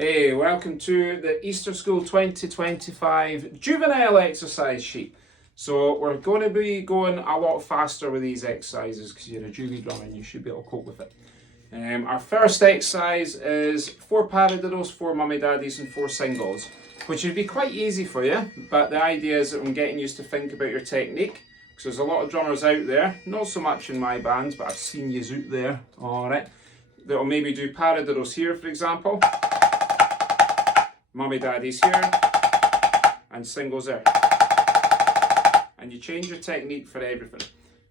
Hey, welcome to the Easter School 2025 Juvenile exercise sheet. So we're going to be going a lot faster with these exercises because you're a Julie drummer and you should be able to cope with it. Our first exercise is 4 paradiddles, 4 mummy daddies and 4 singles, which would be quite easy for you, but the idea is that I'm getting you to think about your technique, because there's a lot of drummers out there, not so much in my band, but I've seen yous out there, alright, that'll maybe do paradiddles here, for example, mummy daddies here, and singles there. And you change your technique for everything,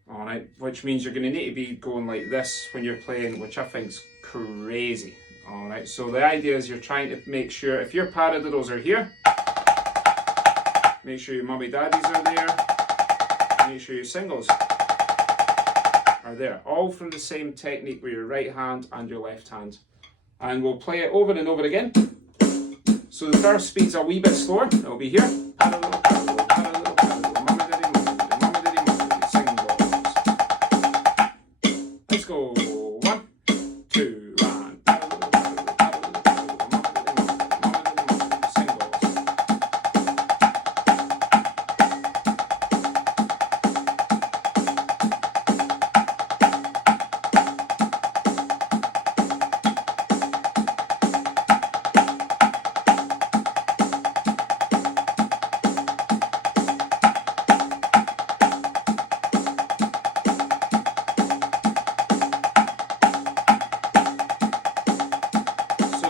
alright, which means you're going to need to be going like this when you're playing, which I think's crazy, alright. So the idea is you're trying to make sure, if your paradiddles are here, make sure your mummy daddies are there, make sure your singles are there, all from the same technique with your right hand and your left hand. And we'll play it over and over again. So the first speed's a wee bit slower, it'll be here. Paradiddle, paradiddle, paradiddle, paradiddle, mummy daddy, mummy daddy, mummy daddy, singles. Let's go. 1, 2, 1. Paradiddle, paradiddle, paradiddle, paradiddle, mummy daddy, mummy daddy, singles.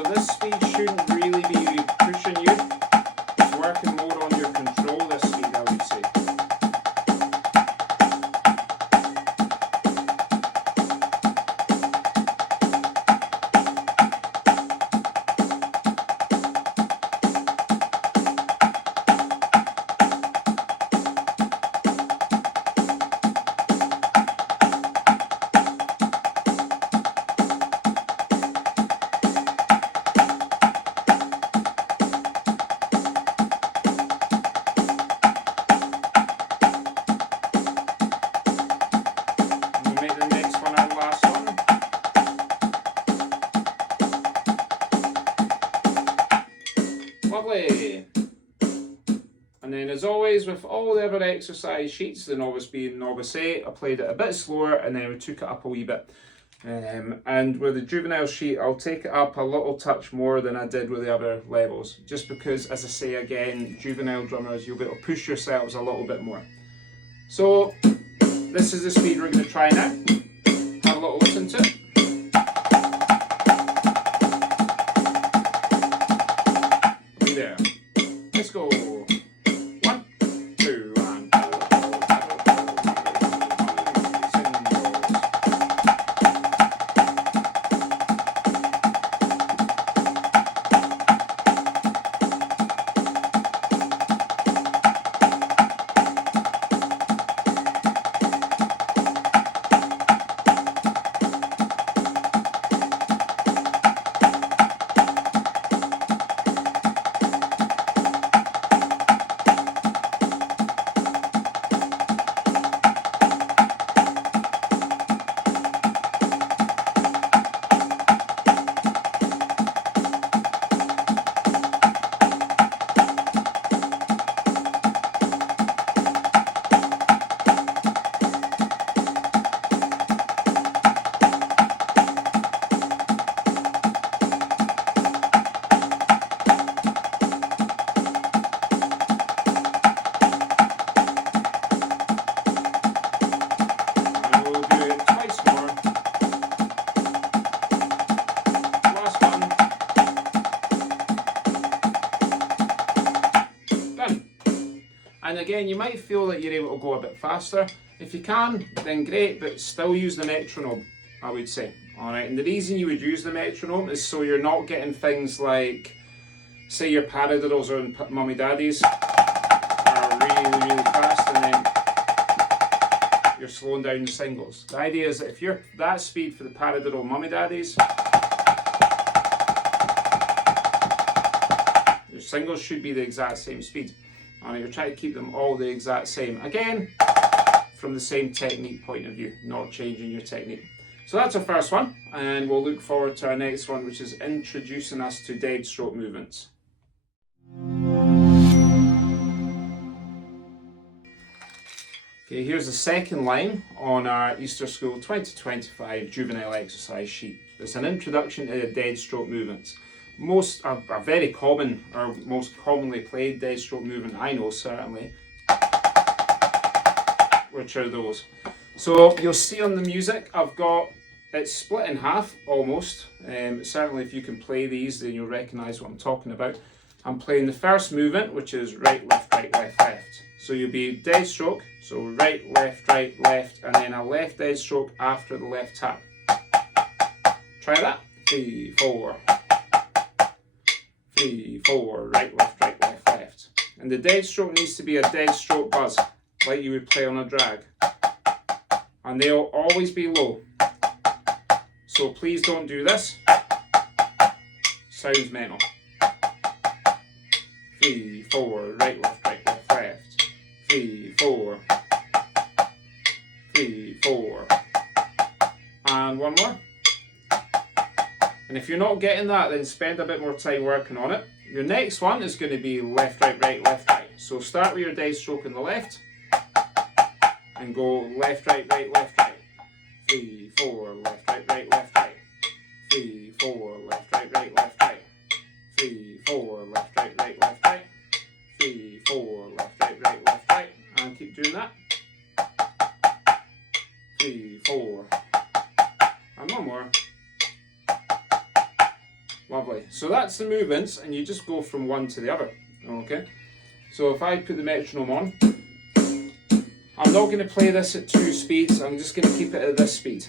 This speed shouldn't really be pushing you. It's working more on your control, this speed, I would say. Lovely. And then as always with all the other exercise sheets, the novice being novice 8, I played it a bit slower and then we took it up a wee bit. And with the juvenile sheet, I'll take it up a little touch more than I did with the other levels. Just because, as I say again, juvenile drummers, you'll be able to push yourselves a little bit more. So this is the speed we're going to try now. Have a little listen to it. There. Let's go. 1, 2, 1. And again, you might feel that you're able to go a bit faster. If you can, then great, but still use the metronome, I would say. Alright, and the reason you would use the metronome is so you're not getting things like, say your paradiddles or mummy daddies are really, really fast, and then you're slowing down the singles. The idea is that if you're that speed for the paradiddle mummy daddies, your singles should be the exact same speed. Alright, you're trying to keep them all the exact same. Again, from the same technique point of view, not changing your technique. So that's our first one, and we'll look forward to our next one, which is introducing us to dead stroke movements. Okay, here's the second line on our Easter School 2025 juvenile exercise sheet. It's an introduction to the dead stroke movements. Most are very common, or most commonly played dead stroke movement I know certainly, which are those. So you'll see on the music I've got it's split in half almost. Certainly if you can play these then you'll recognise what I'm talking about. I'm playing the first movement, which is right, left, left. So you'll be dead stroke, so right, left, and then a left dead stroke after the left tap. Try that. 3, 4. 3, 4, right, left. And the dead stroke needs to be a dead stroke buzz, like you would play on a drag. And they'll always be low. So please don't do this. Sounds mental. 3, 4, right, left. 3, 4. 3, 4. And one more. And if you're not getting that, then spend a bit more time working on it. Your next one is going to be left, right. So start with your dead stroke on the left and go left, right. 3, 4, left, right. 3, 4, left, right. 3, 4, left, right. 3, 4, left, right. And keep doing that. 3, 4. And one more. Lovely. So that's the movements, and you just go from one to the other. Okay. So if I put the metronome on, I'm not going to play this at 2 speeds. I'm just going to keep it at this speed.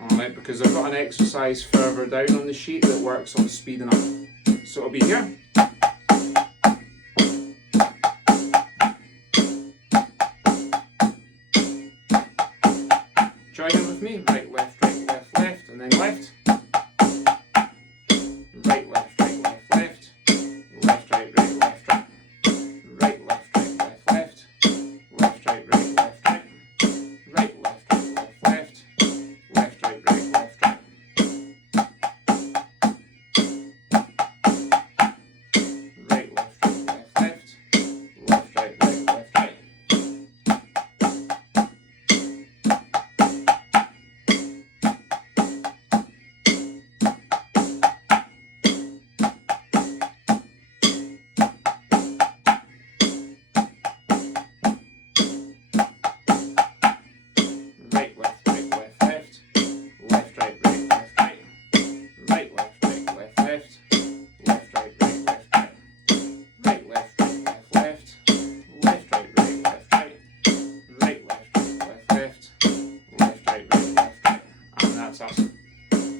Alright, because I've got an exercise further down on the sheet that works on speeding up. So it'll be here. Join in with me. Right, left, and then left. Right, left. Left, right. Right, left. Left, right. Right, left. Left, right. Right, left. Left, right.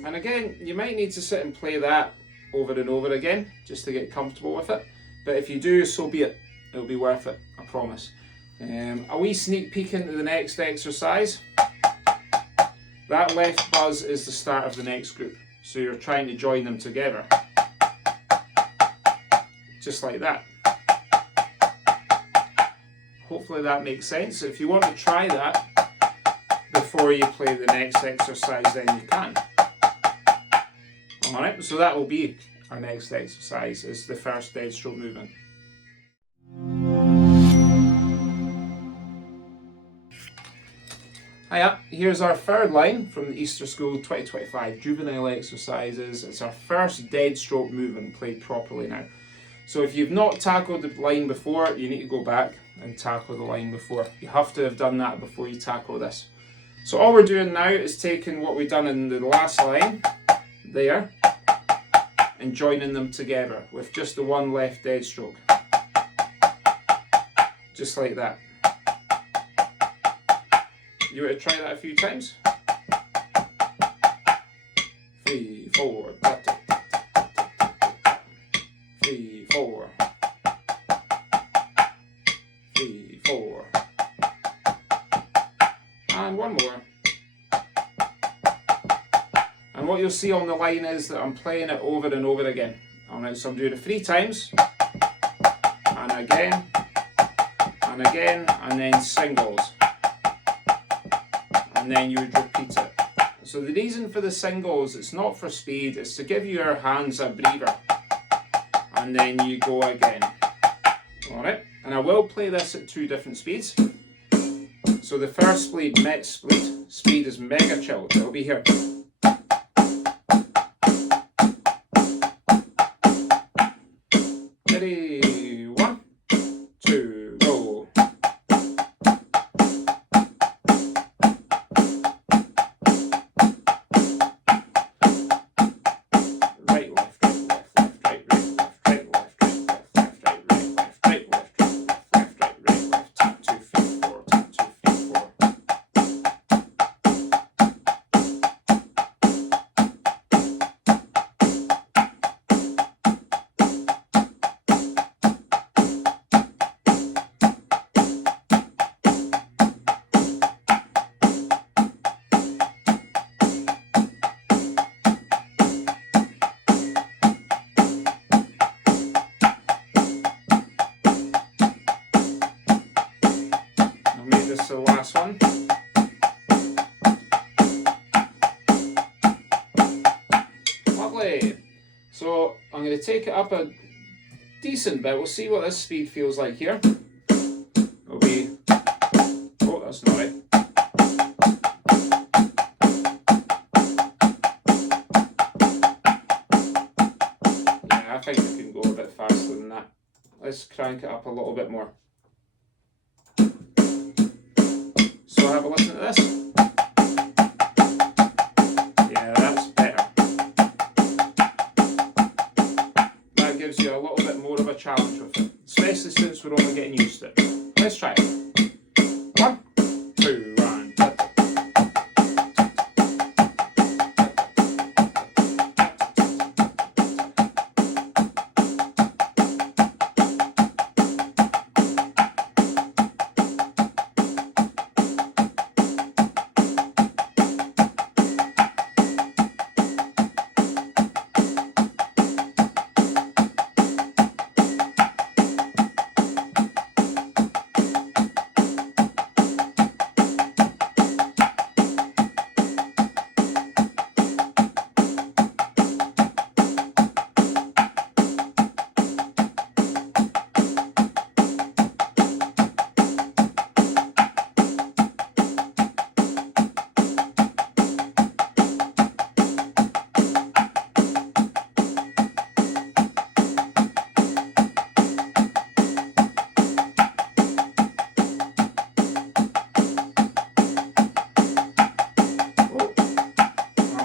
And again, you might need to sit and play that over and over again just to get comfortable with it. But if you do, so be it. It'll be worth it, I promise. A wee sneak peek into the next exercise. That left buzz is the start of the next group. So you're trying to join them together. Just like that. Hopefully that makes sense. If you want to try that before you play the next exercise, then you can. Alright, so that will be our next exercise, is the first dead stroke movement. Hiya, here's our third line from the Easter School 2025 juvenile exercises. It's our first dead stroke movement played properly now. So if you've not tackled the line before, you need to go back and tackle the line before. You have to have done that before you tackle this. So all we're doing now is taking what we've done in the last line, there, and joining them together with just the one left dead stroke. Just like that. You want to try that a few times? 3, 4, 3, 4, 3, 4, and one more. And what you'll see on the line is that I'm playing it over and over again. Alright, so I'm doing it 3 times, and again, and then singles. And then you would repeat it. So the reason for the singles, it's not for speed, it's to give your hands a breather. And then you go again. Alright, and I will play this at 2 different speeds. So the first speed is mega chilled. It'll be here. Ready, 1, 2, go. Right, left, right, left, left, right, right, left, right, left, right, left, right, right, left, right, left, tap 2, feet 4, tap 2, feet 4. I'll make this the last one. Lovely. So I'm going to take it up a decent bit. We'll see what this speed feels like here. It'll be... Oh, that's not right. Yeah, I think we can go a bit faster than that. Let's crank it up a little bit more. So have a listen to this. Yeah, that's better. That gives you a little bit more of a challenge with it, especially since we're only getting used to it. Let's try it. 1, 2, 1.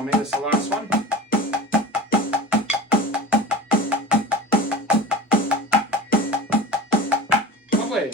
This is the last one. Lovely.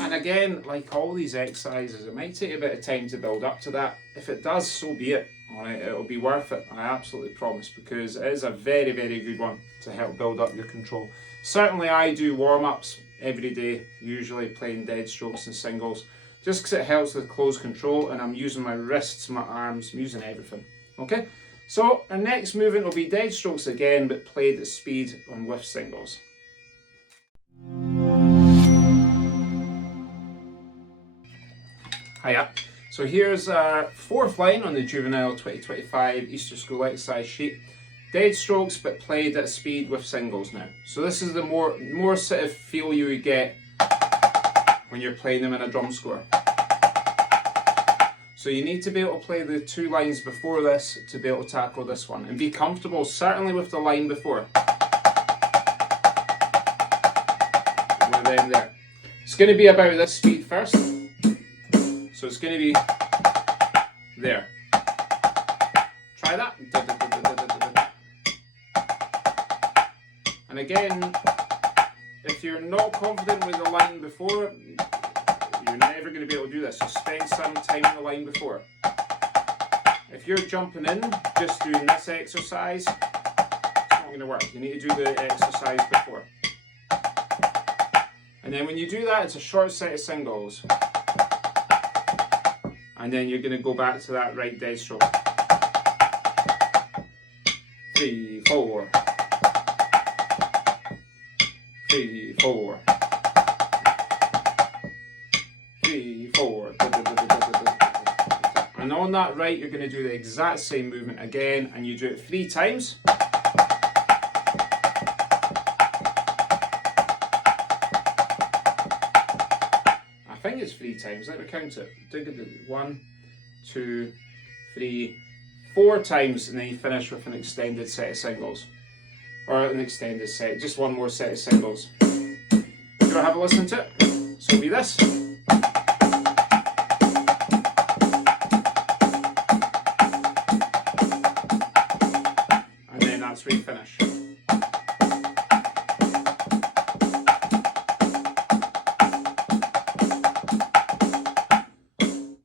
And again, like all these exercises, it might take a bit of time to build up to that. If it does, so be it. Alright, it'll be worth it, I absolutely promise, because it is a very, very good one to help build up your control. Certainly I do warm-ups every day, usually playing dead strokes and singles, just because it helps with close control, and I'm using my wrists, my arms, I'm using everything. Okay, so our next movement will be dead strokes again, but played at speed on with singles. Hiya. So here's our 4th line on the Juvenile 2025 Easter School exercise sheet. Dead strokes, but played at speed with singles now. So this is the more sort of feel you would get when you're playing them in a drum score. So you need to be able to play the 2 lines before this to be able to tackle this one. And be comfortable, certainly with the line before. With them there. It's going to be about this speed first. So it's going to be there. Try that. And again, if you're not confident with the line before, you're never going to be able to do this. So spend some time on the line before. If you're jumping in, just doing this exercise, it's not going to work. You need to do the exercise before. And then when you do that, it's a short set of singles. And then you're going to go back to that right dead stroke. 3, 4. 3, 4. 3, 4. And on that right, you're going to do the exact same movement again, and you do it 3 times. I think it's 3 times. Let me count it. 1, 2, 3, 4 times, and then you finish with an extended set of singles. Or an extended set, just one more set of singles. Do you want to have a listen to it? So it'll be this. And then that's where you finish.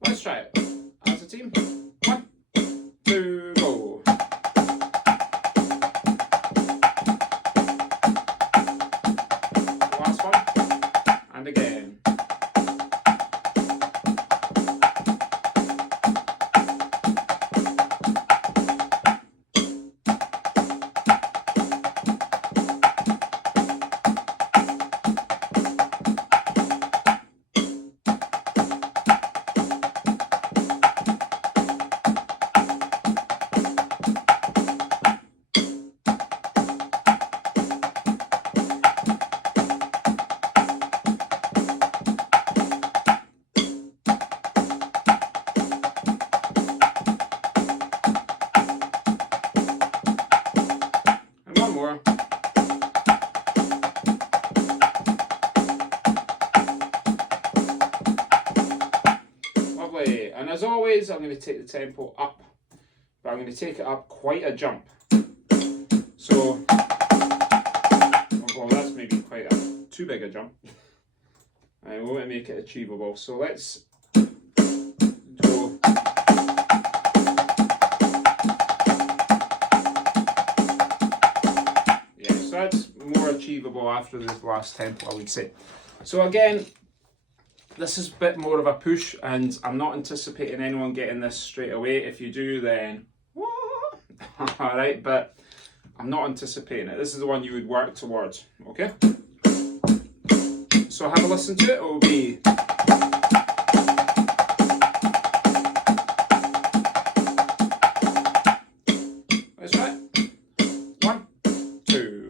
Let's try it. As a team. 1, 2, go. Last one. And again. More. Lovely. And as always, I'm going to take the tempo up, but I'm going to take it up quite a jump. So, well, that's maybe quite a too big a jump. I want to make it achievable. So let's go. That's more achievable after the last tempo, I would say. So again, this is a bit more of a push, and I'm not anticipating anyone getting this straight away. If you do, then what? Alright, but I'm not anticipating it. This is the one you would work towards, okay? So have a listen to it. It will be... Let's try it. 1, 2,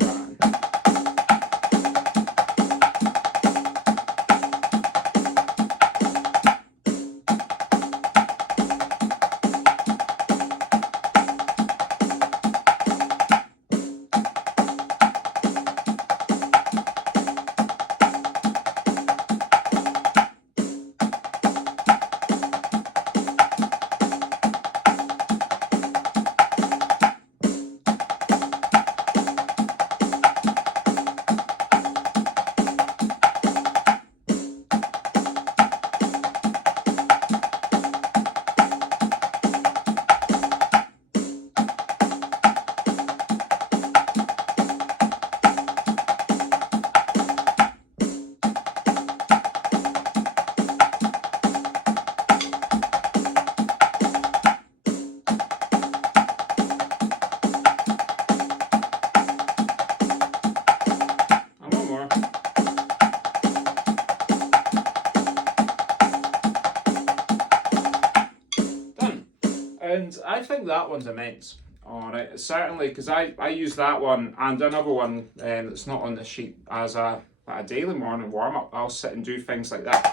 And I think that one's immense. Alright, certainly, because I use that one and another one that's not on the sheet as a daily morning warm-up. I'll sit and do things like that.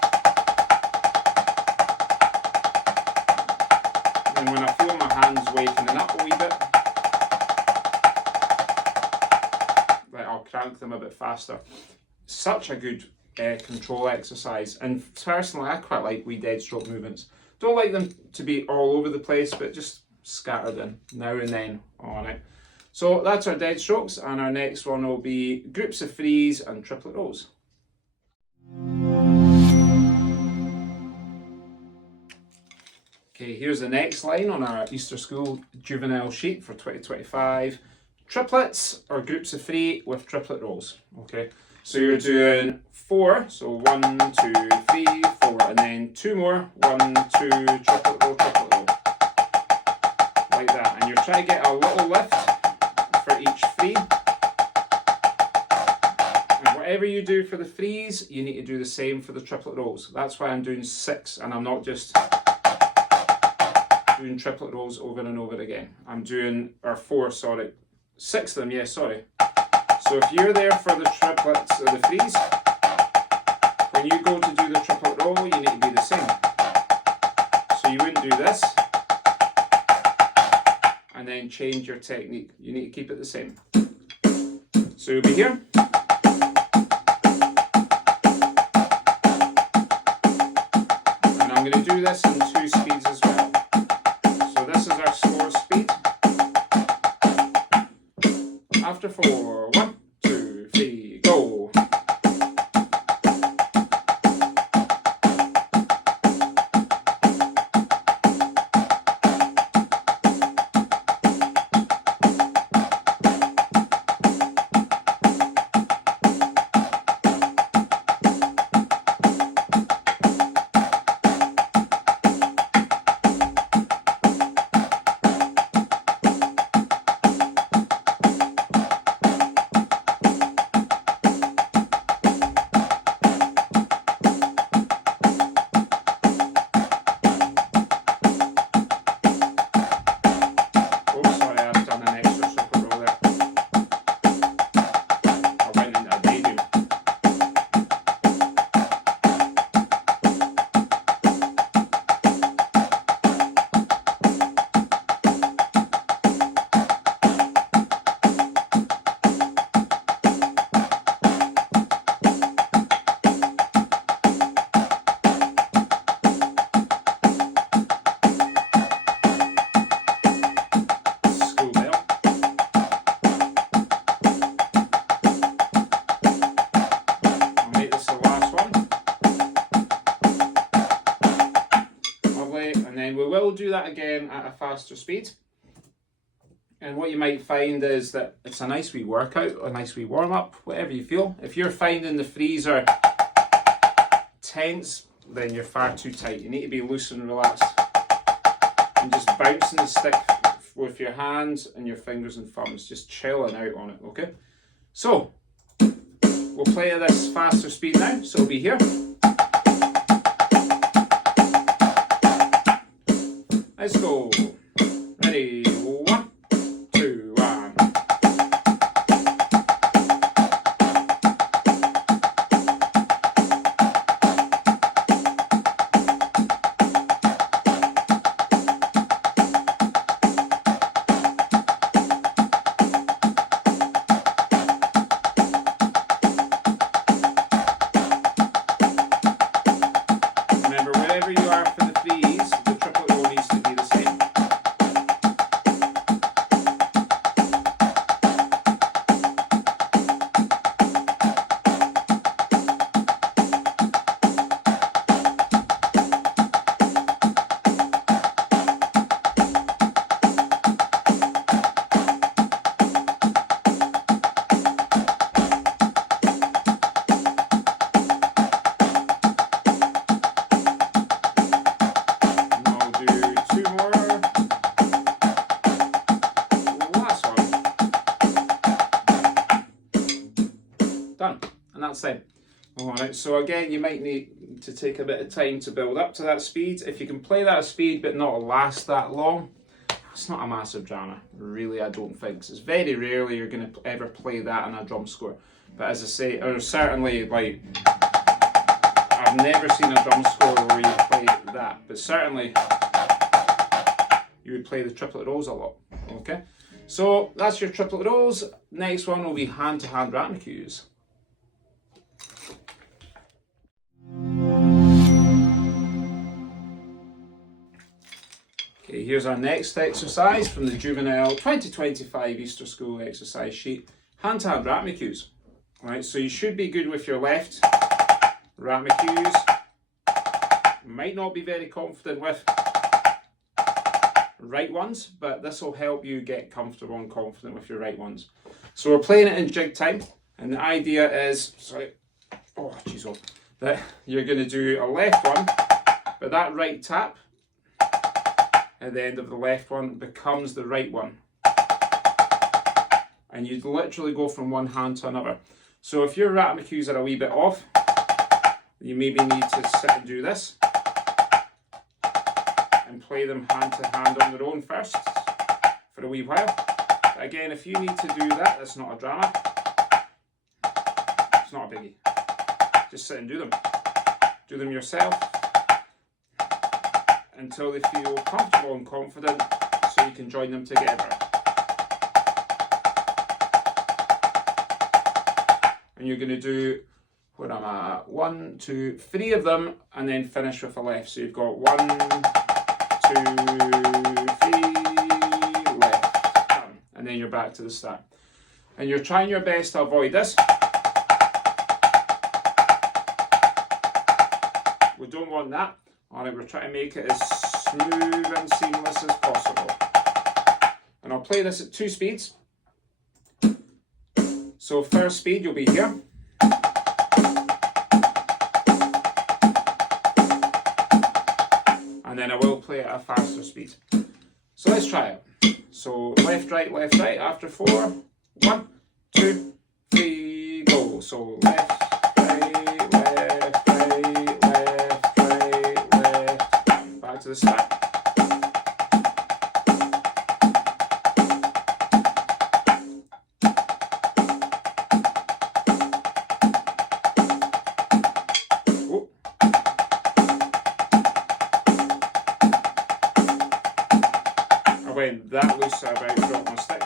And when I feel my hands waking up a wee bit, like I'll crank them a bit faster. Such a good control exercise, and personally I quite like wee dead stroke movements. Don't like them to be all over the place, but just scattered in now and then. Alright, so that's our dead strokes, and our next one will be groups of threes and triplet rows. Okay, here's the next line on our Easter School Juvenile sheet for 2025. Triplets or groups of 3 with triplet rows. Okay, so you're doing 4, so 1, 2, 3, 4, and then 2 more, 1, 2, triplet row, like that. And you're trying to get a little lift for each 3. And whatever you do for the 3s, you need to do the same for the triplet rows. That's why I'm doing 6, and I'm not just doing triplet rolls over and over again. I'm doing, or 4, sorry, 6 of them, yeah, sorry. So if you're there for the triplets or the threes, when you go to do the triplet roll, you need to be the same. So you wouldn't do this and then change your technique. You need to keep it the same. So you'll be here. And I'm going to do this in 2 speeds as well. So this is our slower speed. After 4, 1, 2, 3, go. We'll do that again at a faster speed. And what you might find is that it's a nice wee workout, a nice wee warm up, whatever you feel. If you're finding the threes are tense, then you're far too tight. You need to be loose and relaxed. And just bouncing the stick with your hands and your fingers and thumbs, just chilling out on it, okay? So, we'll play at this faster speed now, so we'll be here. Let's go. Ready? 1, 2, 1. Remember, wherever you are for the threes, the triplet roll needs to be the same. Done, and that's it. Alright, so again, you might need to take a bit of time to build up to that speed. If you can play that speed but not last that long, it's not a massive drama. Really, I don't think. It's very rarely you're going to ever play that in a drum score. But as I say, or certainly, like, I've never seen a drum score where you play that. But certainly, you would play the triplet rolls a lot. Okay, so that's your triplet rolls. Next one will be hand-to-hand rhythm cues. Okay, here's our next exercise from the Juvenile 2025 Easter School exercise sheet. Hand-to-hand rhythm cues. Right, so you should be good with your left rhythm cues. Might not be very confident with right ones, but this will help you get comfortable and confident with your right ones. So we're playing it in jig time, and the idea is, that you're going to do a left one, but that right tap at the end of the left one becomes the right one. And you'd literally go from one hand to another. So if your rhythm cues are a wee bit off, you maybe need to sit and do this. and play them hand to hand on their own first for a wee while. But again, if you need to do that, that's not a drama. It's not a biggie. Just sit and do them. Do them yourself until they feel comfortable and confident so you can join them together. And you're going to do, where am I at? 1, 2, 3 of them and then finish with a left. So you've got 1, 2, 3, left. Done. And then you're back to the start. And you're trying your best to avoid this. We don't want that. Alright, we're trying to make it as smooth and seamless as possible. And I'll play this at 2 speeds. So first speed, you'll be here. And then I will play at a faster speed. So let's try it. So left, right, after 4. 1, 2, 3, go. So left, right, left, right, left, right, left. Back to the start. Went that loose, I about dropped my stick.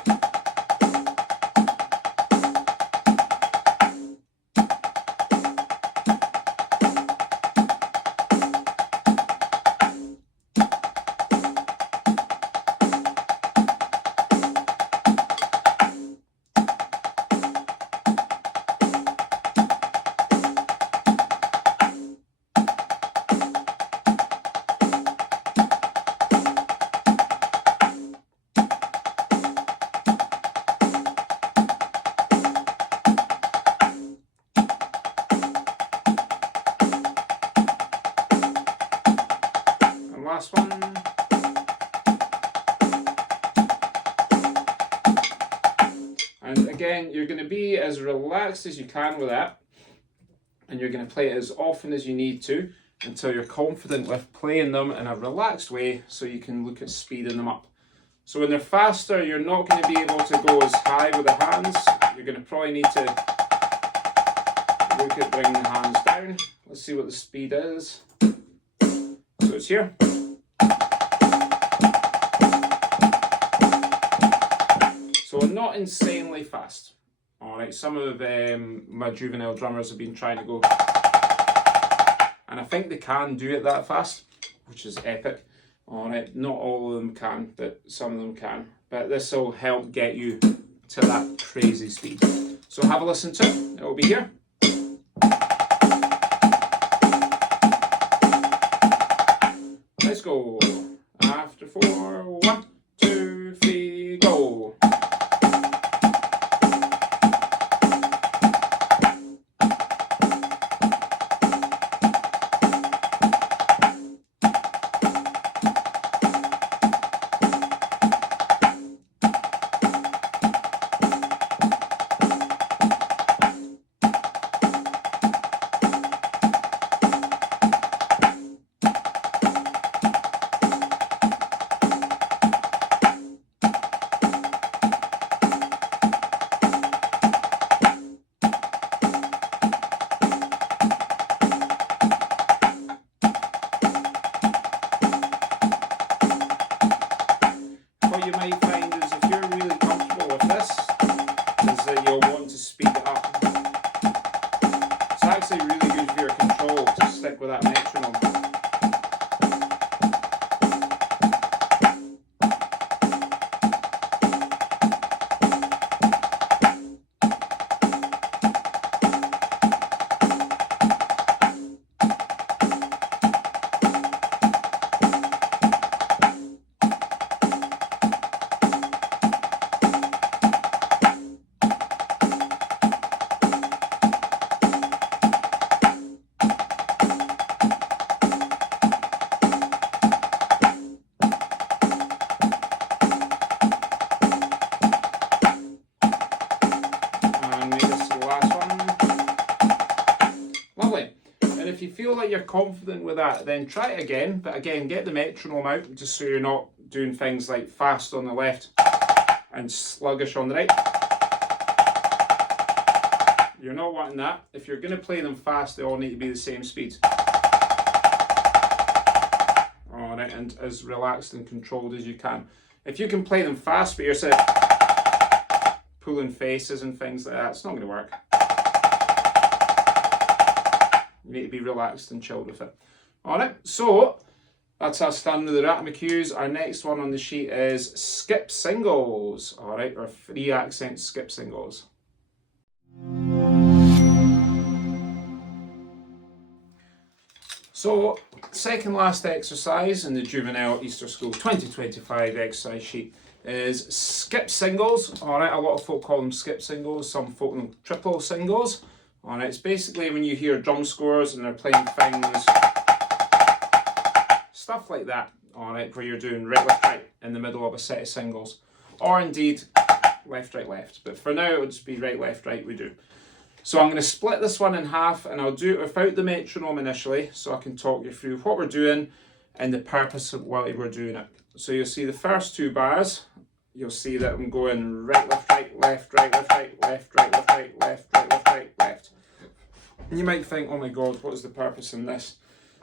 Last one. And again, you're going to be as relaxed as you can with that, and you're going to play it as often as you need to until you're confident with playing them in a relaxed way so you can look at speeding them up. So when they're faster, you're not going to be able to go as high with the hands. You're going to probably need to look at bringing the hands down. Let's see what the speed is. So it's here. So not insanely fast. Alright, some of my juvenile drummers have been trying to go, and I think they can do it that fast, which is epic. Alright, not all of them can, but some of them can. But this will help get you to that crazy speed. So have a listen to it. It will be here. Let's go. After 4, 1, 2, 3, go. feel like you're confident with that, then try it again. But again, get the metronome out just so you're not doing things like fast on the left and sluggish on the right. You're not wanting that. If you're going to play them fast, they all need to be the same speed. Alright, and as relaxed and controlled as you can. If you can play them fast, but you're saying pulling faces and things like that, it's not going to work. You need to be relaxed and chilled with it. Alright, so that's us done with the rhythm cues. Our next one on the sheet is skip singles. Alright, or 3 accent skip singles. So, second last exercise in the Juvenile Easter School 2025 exercise sheet is skip singles. Alright, a lot of folk call them skip singles, some folk call them triple singles. Alright, it's basically when you hear drum scores and they're playing things, stuff like that, alright, where you're doing right, left, right in the middle of a set of singles. Or indeed, left, right, left. But for now, it'll just be right, left, right we do. So I'm going to split this one in half, and I'll do it without the metronome initially, so I can talk you through what we're doing and the purpose of why we're doing it. So you'll see the first 2 bars, you'll see that I'm going right, left, right, left, right, left, right, left, right, left, right, left, right, left, right, left. And you might think, oh my god, what is the purpose in this?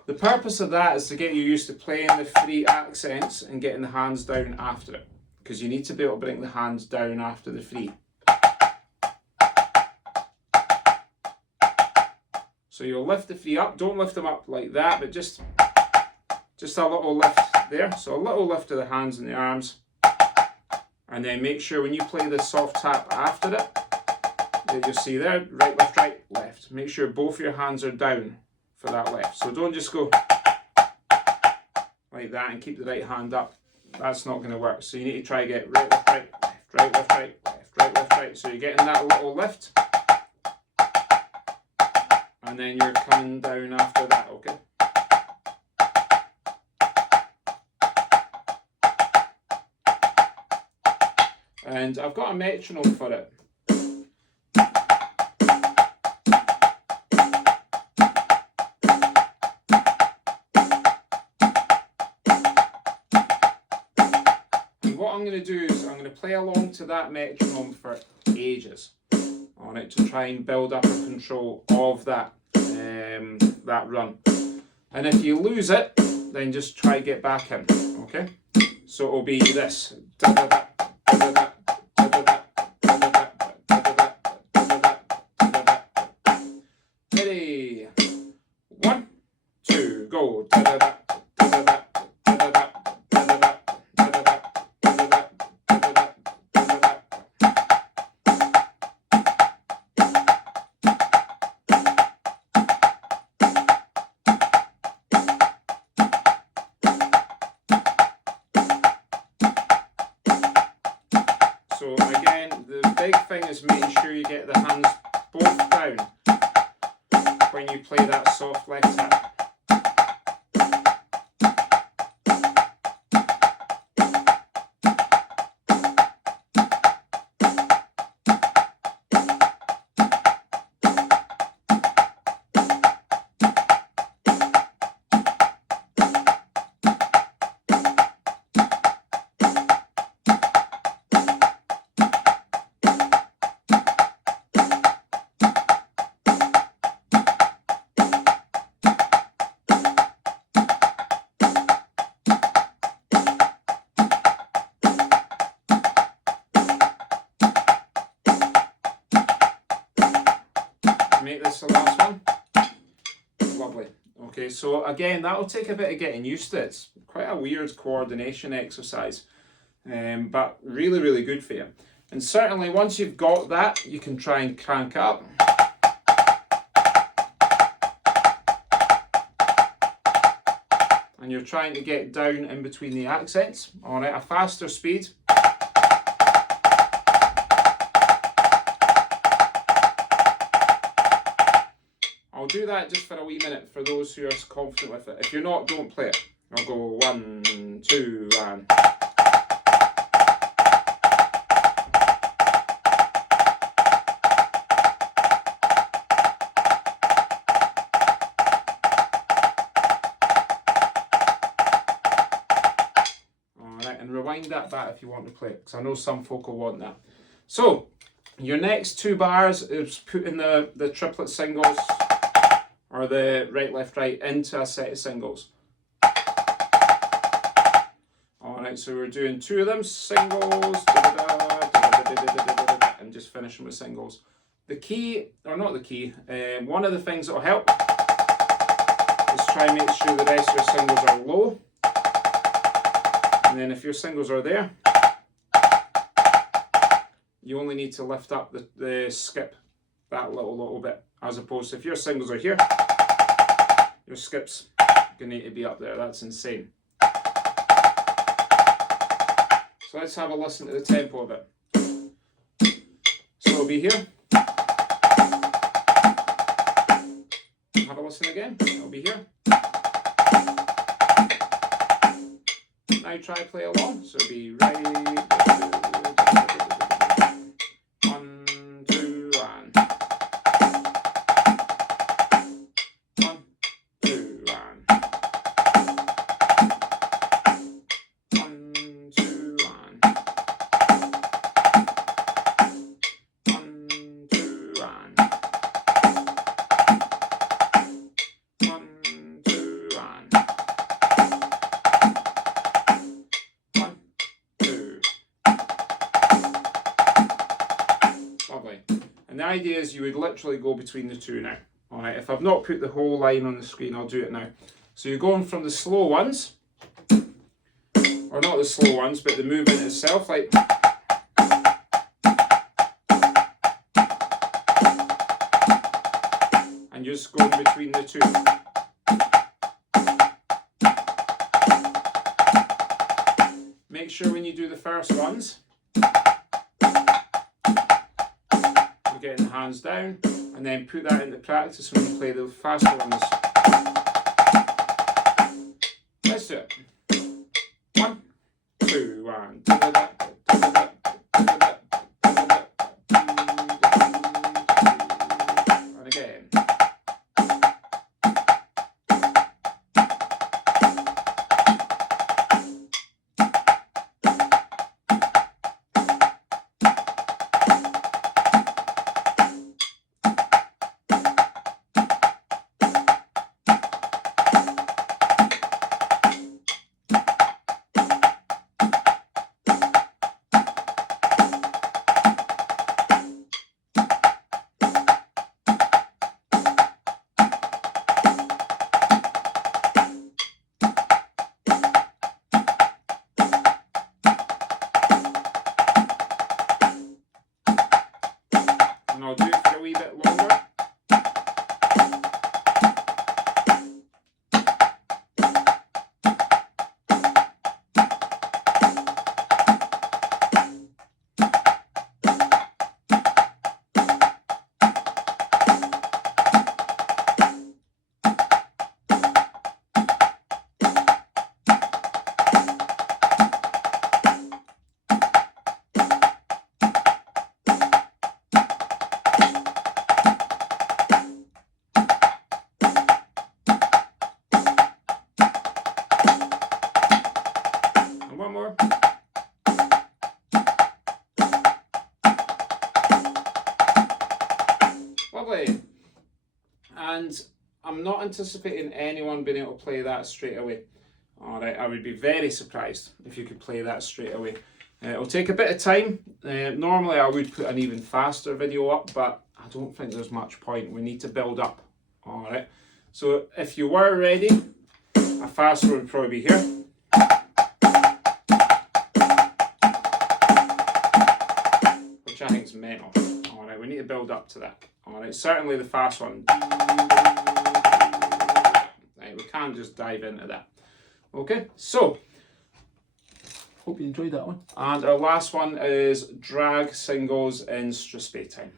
The purpose of that is to get you used to playing the 3 accents and getting the hands down after it. Because you need to be able to bring the hands down after the 3. So you'll lift the 3 up, don't lift them up like that, but just a little lift there. So a little lift of the hands and the arms. And then make sure when you play the soft tap after it, that you'll see there, right, left, right, left. Make sure both your hands are down for that left. So don't just go like that and keep the right hand up. That's not going to work. So you need to try to get right, left, right, left, right, left, right, left, right, left, right. So you're getting that little lift. And then you're coming down after that, okay? And I've got a metronome for it. And what I'm going to do is I'm going to play along to that metronome for ages. Alright, to try and build up a control of that that run. And if you lose it, then just try get back in. Okay? So it'll be this. Ready? 1, 2, go. So again, the big thing is making sure you get the hands both down when you play that soft left tap. Make this the last one. Lovely. Okay, so again, that'll take a bit of getting used to. It's quite a weird coordination exercise, but really, really good for you. And certainly once you've got that, you can try and crank up. And you're trying to get down in between the accents, all right, a faster speed. I'll do that just for a wee minute for those who are confident with it. If you're not, don't play it. I'll go 1, 2, and... that back if you want to play it, because I know some folk will want that. So, your next 2 bars is putting the triplet singles, or the right, left, right, into a set of singles. Alright, so we're doing 2 of them, singles, and just finishing with singles. The key, or not the key, one of the things that will help is try and make sure the rest of your singles are low. And then if your singles are there, you only need to lift up the skip that little bit, as opposed to if your singles are here, your skips going to need to be up there. That's insane. So let's have a listen to the tempo of it. So it'll be here. Have a listen again. It'll be here. Now try play along. So it'll be right. 1, 2, and 1, 2, and 1, 2, and 1, 2, and 1, 2, and 1, 2. Lovely. And the idea is you would literally go between the 2 now. Alright, if I've not put the whole line on the screen, I'll do it now. So you're going from the slow ones, or not the slow ones, but the movement itself, like, and just going between the 2. Make sure when you do the first ones, you're getting the hands down, and then put that into practice when you play the faster ones. Let's do it. 1, 2, and again. And I'll do it for a wee bit longer. And one more. Lovely. And I'm not anticipating anyone being able to play that straight away. Alright, I would be very surprised if you could play that straight away. It'll take a bit of time. Normally I would put an even faster video up, but I don't think there's much point. We need to build up. Alright, so if you were ready, a faster would probably be here. Which I think is mental. Alright, we need to build up to that. Alright, certainly the fast one. Right, we can't just dive into that. Okay, so hope you enjoyed that one. And our last one is drag singles in Strathspey time.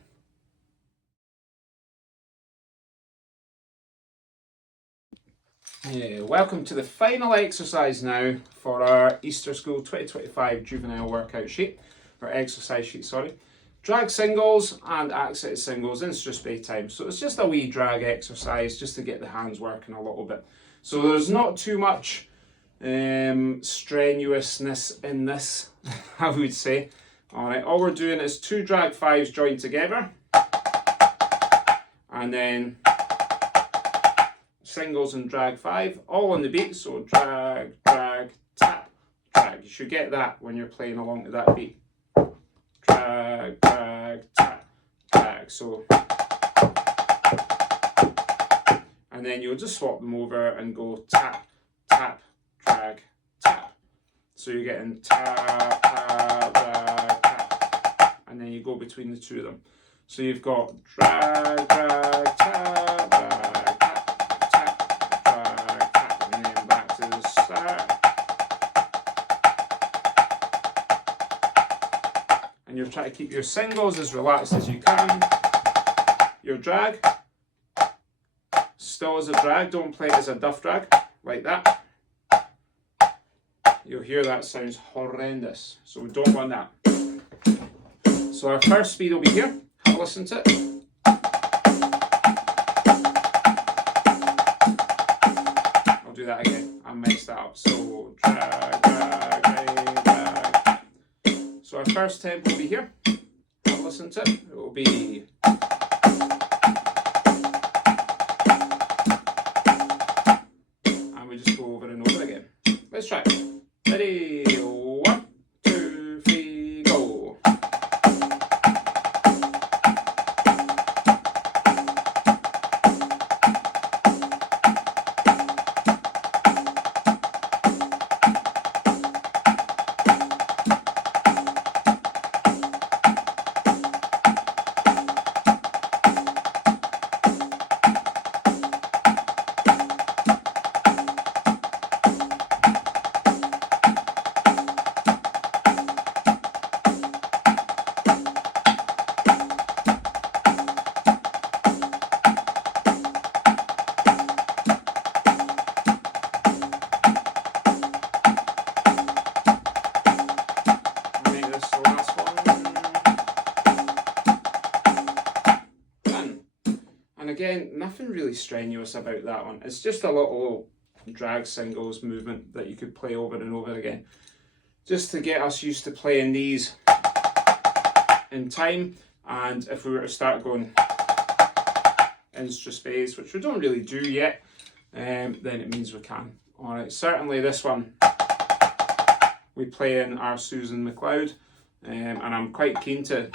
Yeah, welcome to the final exercise now for our Easter School 2025 Juvenile workout sheet, or exercise sheet, sorry. Drag singles and accented singles in Strathspey time. So it's just a wee drag exercise just to get the hands working a little bit. So there's not too much strenuousness in this, I would say. All right, all we're doing is 2 drag 5s joined together, and then singles and drag 5, all on the beat. So drag, drag, tap, drag. You should get that when you're playing along to that beat. Drag, drag, tap, drag. So, and then you'll just swap them over and go tap, tap, drag, tap. So you're getting tap, tap, drag, tap, and then you go between the 2 of them. So you've got drag, drag, tap, drag, tap, tap, drag, tap, and then back to the start. And you'll try to keep your singles as relaxed as you can. Your drag, still as a drag, don't play it as a duff drag, like that. You'll hear that sounds horrendous, so we don't want that. So our first speed will be here. Have a listen to it. I'll do that again. I messed that up. So drag, drag, drag, drag. So our first tempo will be here. Have a listen to it. It will be. And we just go over and over again. Let's try it. Ready? 1, 2, 3, go. And again, nothing really strenuous about that one. It's just a little drag singles movement that you could play over and over again, just to get us used to playing these in time. And if we were to start going instra space, which we don't really do yet, then it means we can. All right, certainly this one we play in our Susan MacLeod, and I'm quite keen to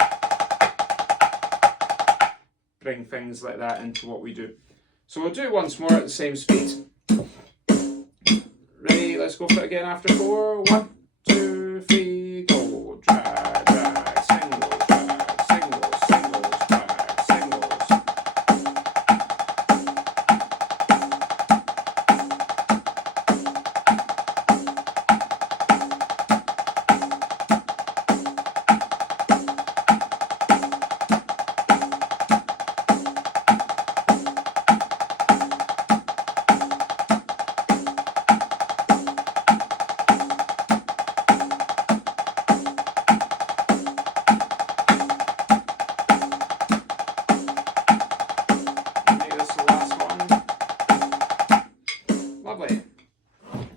bring things like that into what we do. So we'll do it once more at the same speed. Ready, let's go for it again after 4. 1, 2, 3, go. Drag, drag, singles, drag, singles, singles, drag, singles.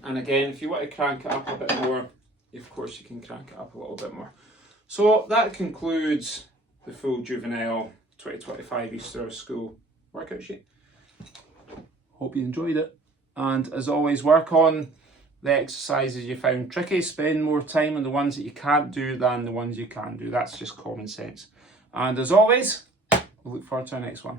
And again, if you want to crank it up a bit more, of course you can crank it up a little bit more. So that concludes the full Juvenile 2025 Easter School workout sheet. Hope you enjoyed it. And as always, work on the exercises you found tricky. Spend more time on the ones that you can't do than the ones you can do. That's just common sense. And as always, we'll look forward to our next one.